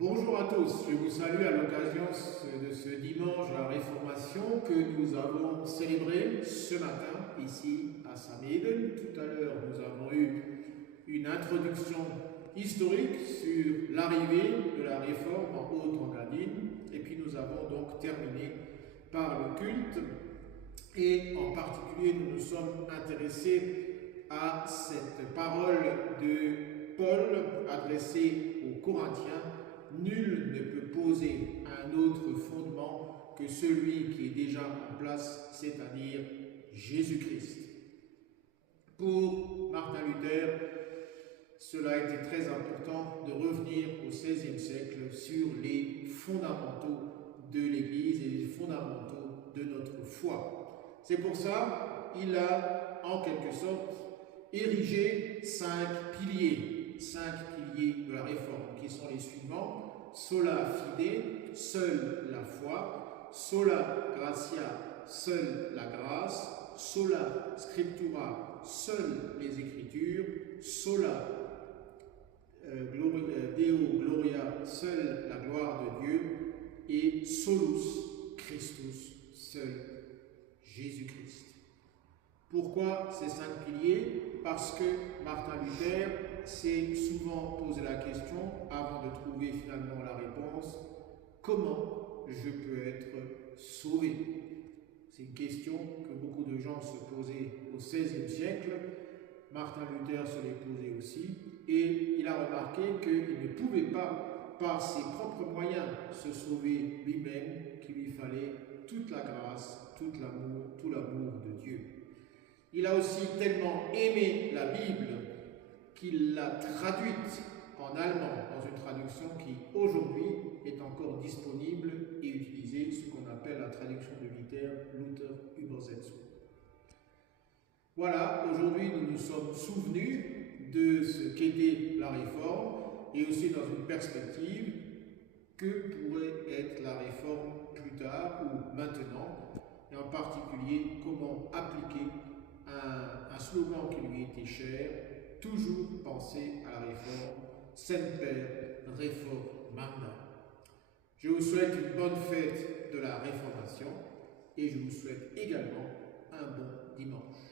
Bonjour à tous, je vous salue à l'occasion de ce dimanche de la Réformation que nous avons célébré ce matin ici à Saint-Méden. Tout à l'heure, nous avons eu une introduction historique sur l'arrivée de la Réforme en Haute-Engadine et puis nous avons donc terminé par le culte et en particulier nous nous sommes intéressés à cette parole de Paul adressée aux Corinthiens. Nul ne peut poser un autre fondement que celui qui est déjà en place, c'est-à-dire Jésus-Christ. Pour Martin Luther, cela a été très important de revenir au XVIe siècle sur les fondamentaux de l'Église et les fondamentaux de notre foi. C'est pour ça qu'il a, en quelque sorte, érigé cinq piliers de la Réforme, qui sont les suivants: sola fide, seule la foi; sola gratia, seule la grâce; sola scriptura, seules les Écritures; sola Deo gloria, seule la gloire de Dieu; et solus Christus, seul Jésus-Christ. Pourquoi ces cinq piliers? Parce que Martin Luther s'est souvent posé la question, avant de trouver finalement la réponse: comment je peux être sauvé? C'est une question que beaucoup de gens se posaient au XVIe siècle. Martin Luther se l'est posé aussi, et il a remarqué qu'il ne pouvait pas, par ses propres moyens, se sauver lui-même, qu'il lui fallait toute la grâce, tout l'amour de Dieu. Il a aussi tellement aimé la Bible qu'il l'a traduite en allemand, dans une traduction qui aujourd'hui est encore disponible et utilisée, ce qu'on appelle la traduction de Luther-Übersetzung. Voilà, aujourd'hui nous nous sommes souvenus de ce qu'était la Réforme et aussi dans une perspective que pourrait être la Réforme plus tard ou maintenant, et en particulier comment appliquer un slogan qui lui était cher: toujours penser à la Réforme, Semper Reformanda. Je vous souhaite une bonne fête de la Réformation et je vous souhaite également un bon dimanche.